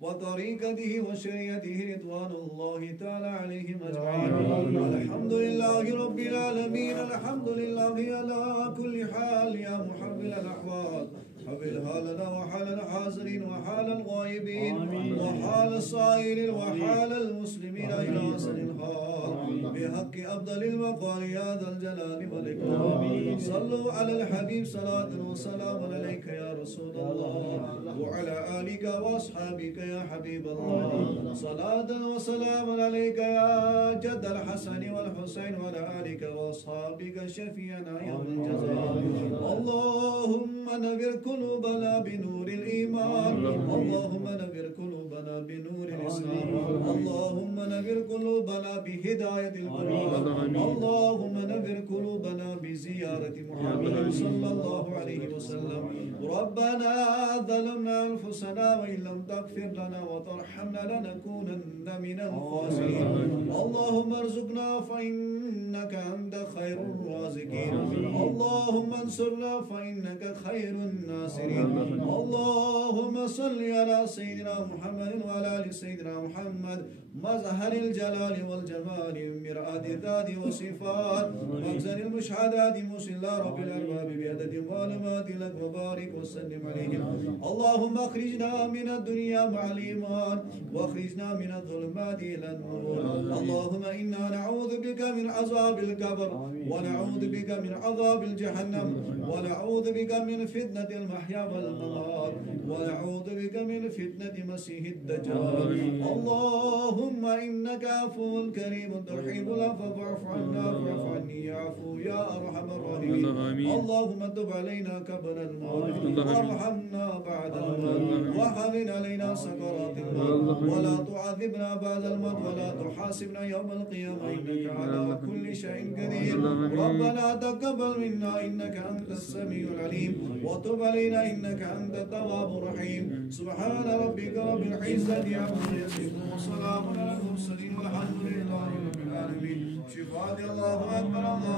وطريقته وشريعته رضوان الله تعالى عليهم أجمعين. الحمد لله رب العالمين. الحمد لله على كل حال يا محول الأحوال. حول حالنا وحال الحاضرين وحال الغائبين وحال الصائرين وحال المسلمين إلى أحسن الحال بحق أفضل المقال يا ذا الجلال والإكرام. صلوا على الحبيب صلاة وسلام عليك يا رسول الله وعلى آلك وأصحابك يا حبيب الله. صلاة وسلام عليك يا جد الحسن والحسين وعلى آلك وأصحابك شفيعنا يوم الجزاء. اللهم نور قلوبنا بنور الإيمان. اللهم نور قلوبنا بنور الإسلام. اللهم نور قلوبنا بهداية القرآن. اللهم نور قلوبنا بزيارة محمد صلى الله عليه وسلم. ربنا ظلمنا أنفسنا وإن لم تغفر لنا وترحمنا لنكونن من الخاسرين. اللهم ارزقنا فإنك أنت خير الرازقين. الرازقين اللهم انصرنا فإنك خير الناصرين اللهم صل على سيدنا محمد وعلى آل سيدنا محمد مظهر الجلال والجمال مرآة الذات وصفات مخزن المشهدات مسلا رب الأرباب بعدد معلومات لك وبارك وسلم عليهم اللهم اخرجنا من الدنيا مع الإيمان واخرجنا من الظلمات إلى النور اللهم إنا نعوذ بك من عذاب القبر ونعوذ بك من عذاب الجحنم ونعوذ بك من فتنة المحيا والممات ونعوذ بك من فتنة مسيح الدجال اللهم إنك عفو كريم تحب العفو فاعف عنا واعف عني يا عفو يا أرحم الراحمين اللهم تب علينا قبل الموت وارحمنا بعد الموت وحمل علينا سكرات الموت ولا تعذبنا بعد الموت ولا تحاسبنا يوم القيامة إنك على كل شيء قدير ربنا تقبل منا إنك أنت السميع العليم وتب علينا إنك أنت التواب الرحيم سبحان ربك رب العزة عما يصفون وسلام على المرسلين والحمد لله رب العالمين شفاء الله أكبر الله